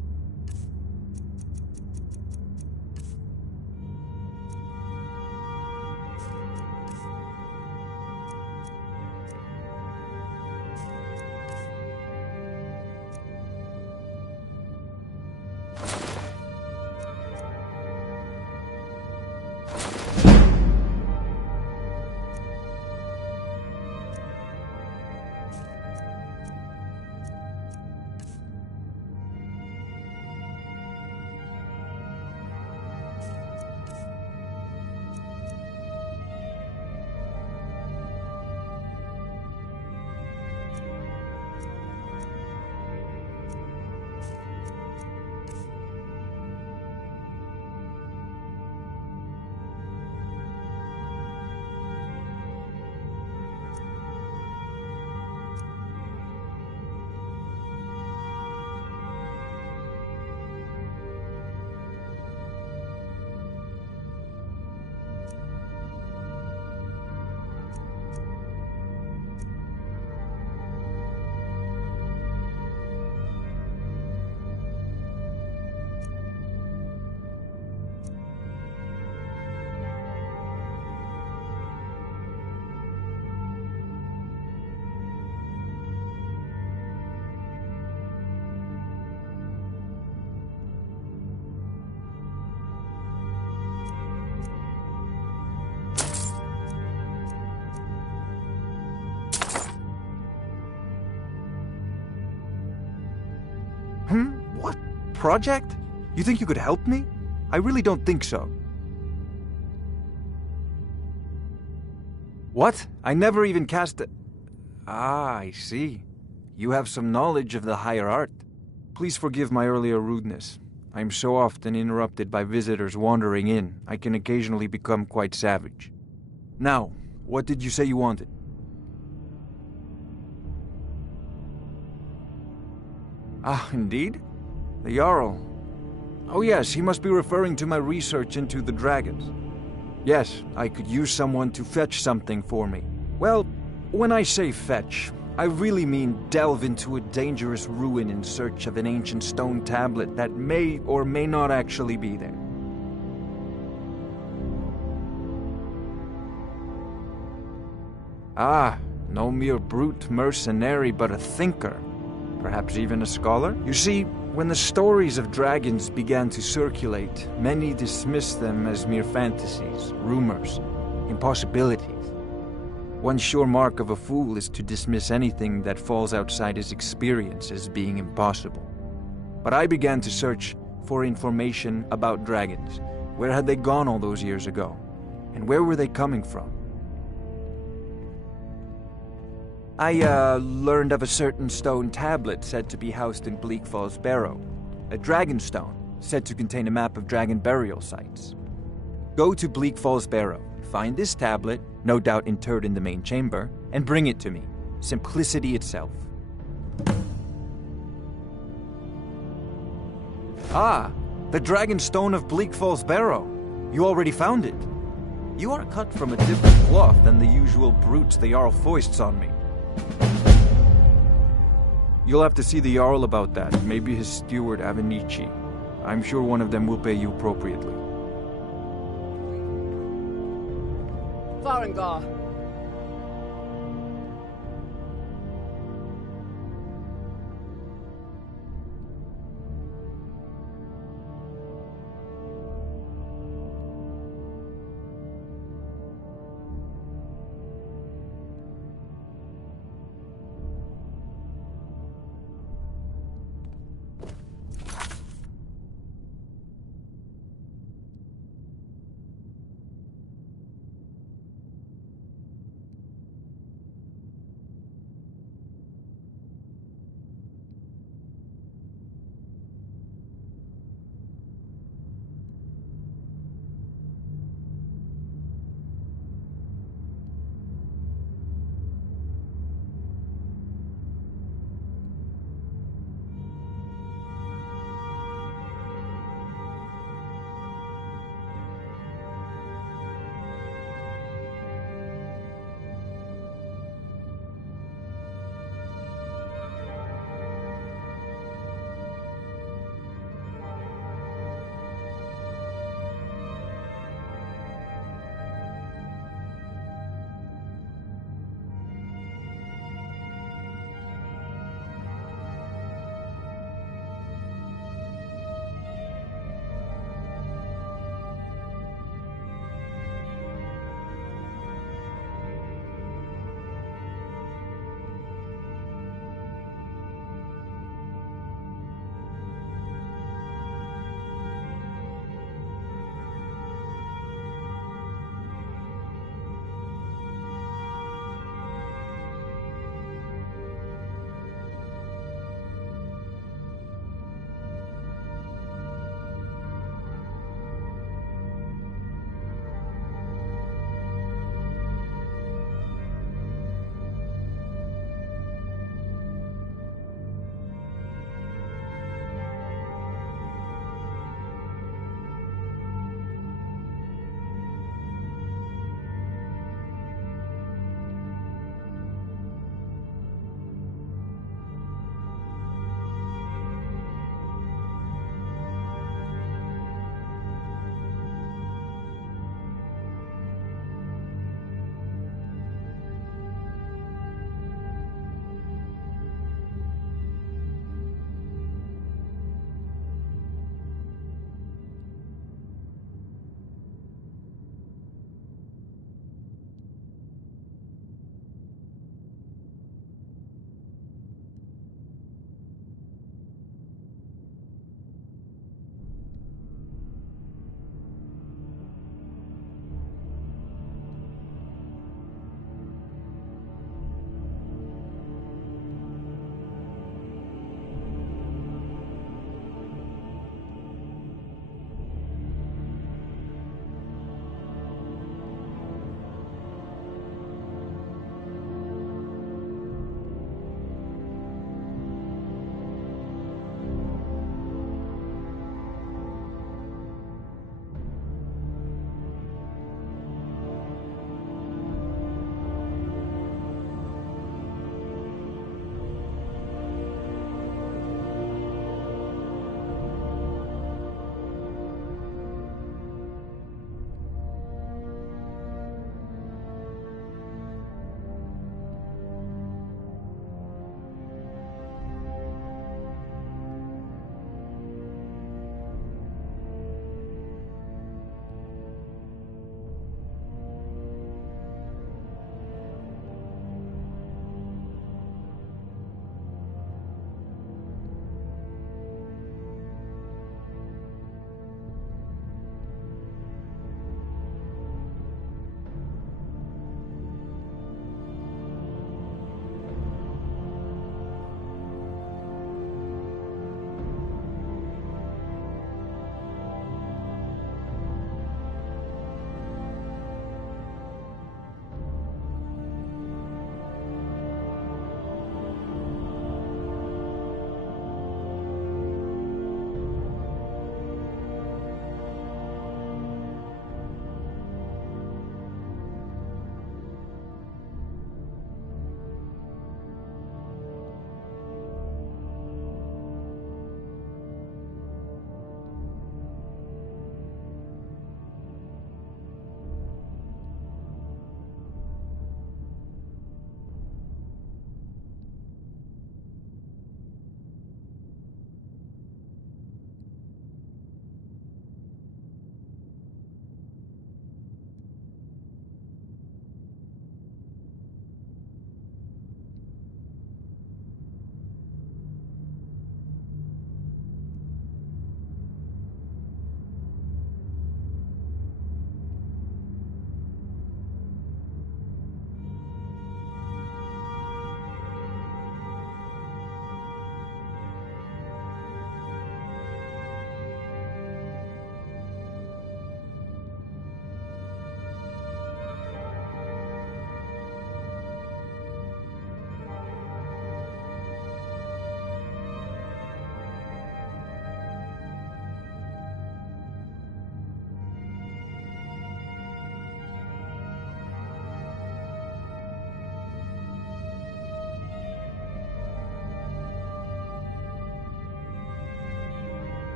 What? Project? You think you could help me? I really don't think so. What? I never even cast a... Ah, I see. You have some knowledge of the higher art. Please forgive my earlier rudeness. I am so often interrupted by visitors wandering in, I can occasionally become quite savage. Now, what did you say you wanted? Ah, indeed? The jarl. Oh yes, he must be referring to my research into the dragons. Yes, I could use someone to fetch something for me. Well, when I say fetch, I really mean delve into a dangerous ruin in search of an ancient stone tablet that may or may not actually be there. Ah, no mere brute mercenary, but a thinker. Perhaps even a scholar? You see, when the stories of dragons began to circulate, many dismissed them as mere fantasies, rumors, impossibilities. One sure mark of a fool is to dismiss anything that falls outside his experience as being impossible. But I began to search for information about dragons. Where had they gone all those years ago? And where were they coming from? I learned of a certain stone tablet said to be housed in Bleak Falls Barrow. A dragon stone, said to contain a map of dragon burial sites. Go to Bleak Falls Barrow, find this tablet, no doubt interred in the main chamber, and bring it to me. Simplicity itself. Ah, the dragon stone of Bleak Falls Barrow. You already found it. You are cut from a different cloth than the usual brutes the Jarl foists on me. You'll have to see the Jarl about that, maybe his steward Avenici. I'm sure one of them will pay you appropriately. Farengar!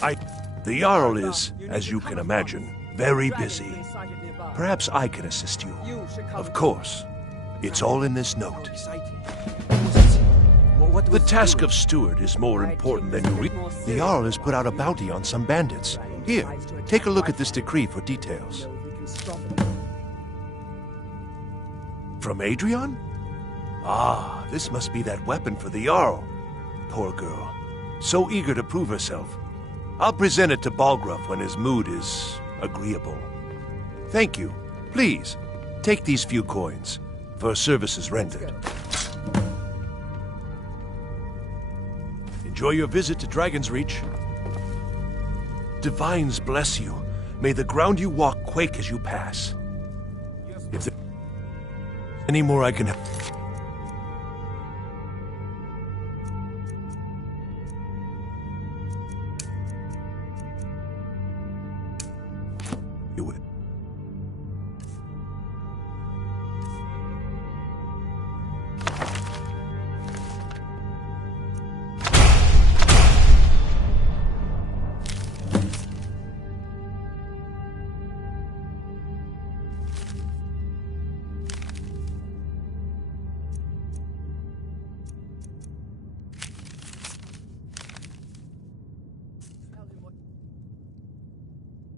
The Jarl is, as you can imagine, very busy. Perhaps I can assist you. Of course. It's all in this note. The task of steward is more important than you read. The Jarl has put out a bounty on some bandits. Here, take a look at this decree for details. From Adrian? Ah, this must be that weapon for the Jarl. Poor girl. So eager to prove herself. I'll present it to Balgruuf when his mood is agreeable. Thank you. Please, take these few coins for services rendered. Enjoy your visit to Dragon's Reach. Divines bless you. May the ground you walk quake as you pass. If there's any more I can help. You would.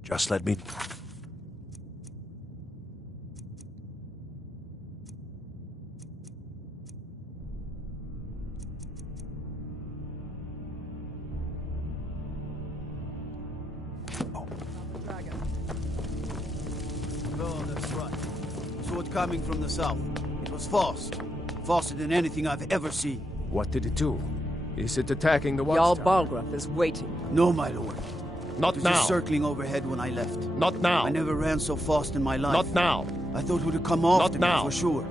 Just let me... Oh, that's right. Sword coming from the south. It was fast. Faster than anything I've ever seen. What did it do? Is it attacking the Jarl watchtower? Balgruuf is waiting. No, my lord. Not It was now. just circling overhead when I left. Not now. I never ran so fast in my life. Not now. I thought it would have come after me now. for sure.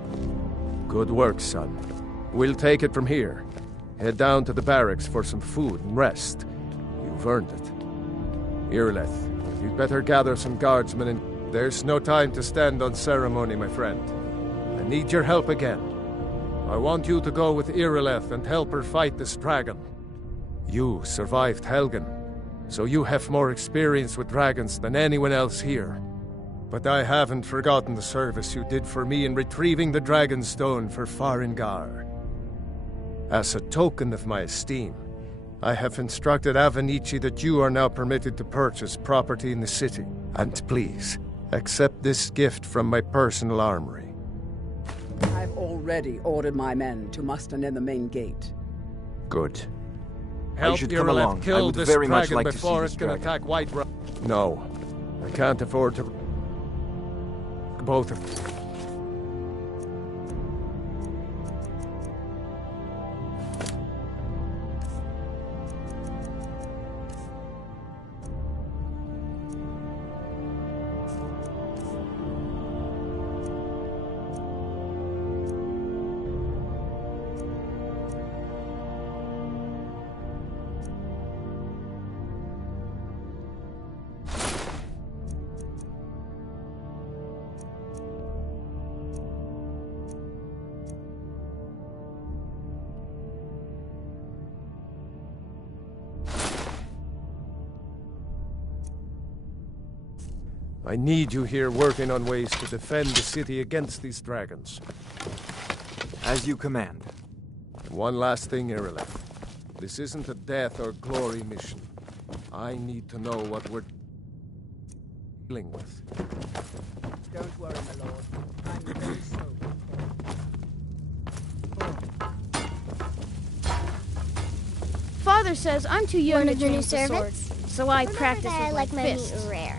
Good work, son. We'll take it from here. Head down to the barracks for some food and rest. You've earned it. Irileth, you'd better gather some guardsmen and... There's no time to stand on ceremony, my friend. I need your help again. I want you to go with Irileth and help her fight this dragon. You survived Helgen, so you have more experience with dragons than anyone else here. But I haven't forgotten the service you did for me in retrieving the Dragon Stone for Farengar. As a token of my esteem, I have instructed Avenici that you are now permitted to purchase property in the city. And please, accept this gift from my personal armory. I've already ordered my men to muster near the main gate. Good. Help I should come along. I kill would this very much dragon like to see before this it can dragon. attack Whiterun. No, I can't afford to... Both of... I need you here working on ways to defend the city against these dragons. As you command. One last thing, Irileth. This isn't a death or glory mission. I need to know what we're dealing with. Don't worry, my lord. I'm very sober. Father says I'm too young One to of the train new with the sword, servants? so I Remember practice that I with like my my fists. meat rare.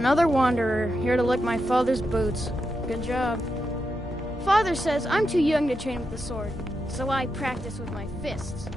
Another wanderer, here to lick my father's boots. Good job. Father says I'm too young to train with the sword, so I practice with my fists.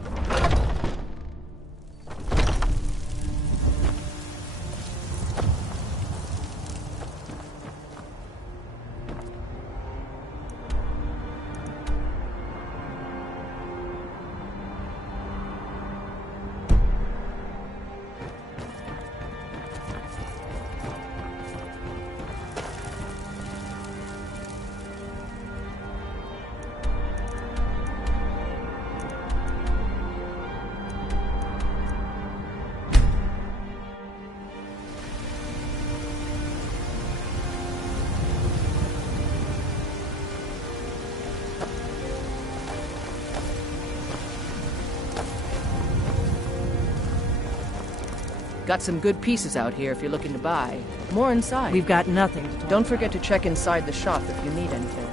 Got some good pieces out here if you're looking to buy. More inside. We've got nothing to talk Don't forget to check inside the shop if you need anything.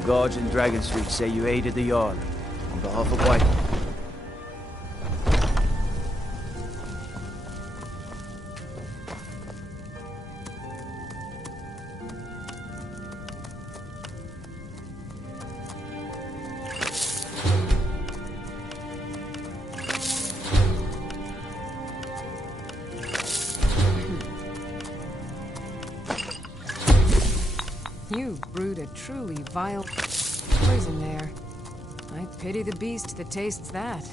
The guards in Dragon Street say you aided the Jarl on behalf of White. You brewed a truly vile poison there. I pity the beast that tastes that.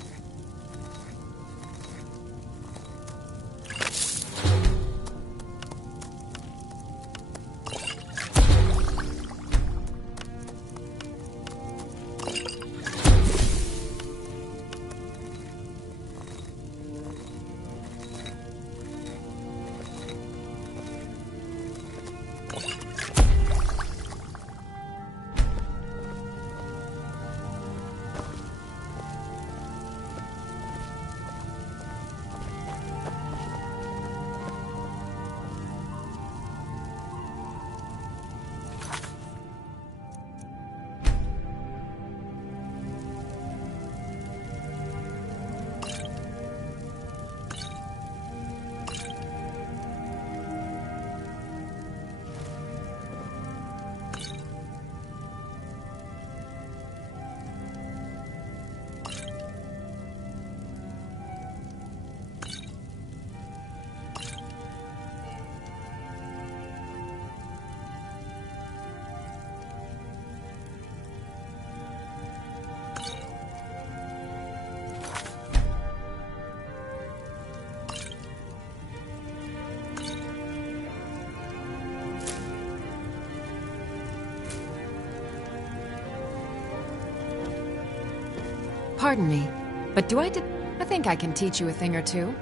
Pardon me, but I think I can teach you a thing or two.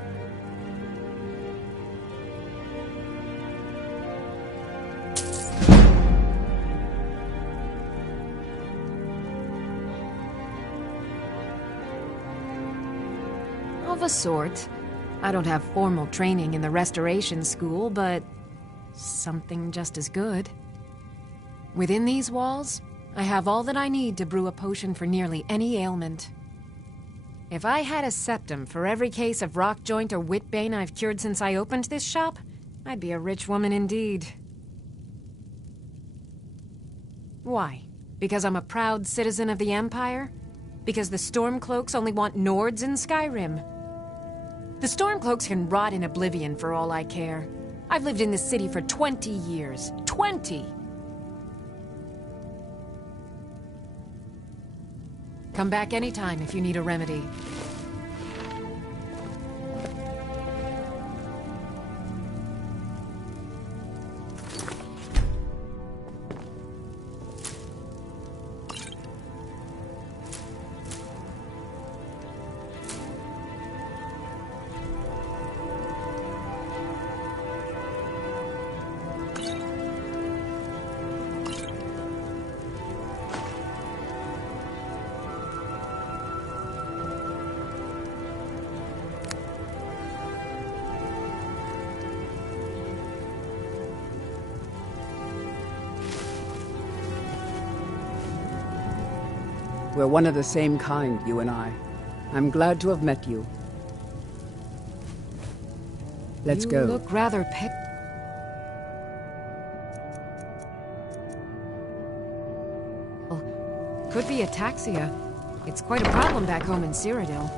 Of a sort. I don't have formal training in the Restoration School, but something just as good. Within these walls, I have all that I need to brew a potion for nearly any ailment. If I had a septum for every case of rock joint or whitbane I've cured since I opened this shop, I'd be a rich woman indeed. Why? Because I'm a proud citizen of the Empire? Because the Stormcloaks only want Nords in Skyrim? The Stormcloaks can rot in oblivion for all I care. I've lived in this city for 20 years. 20! Come back anytime if you need a remedy. We're one of the same kind, you and I. I'm glad to have met you. Let's go. You look rather picked. Could be ataxia. It's quite a problem back home in Cyrodiil.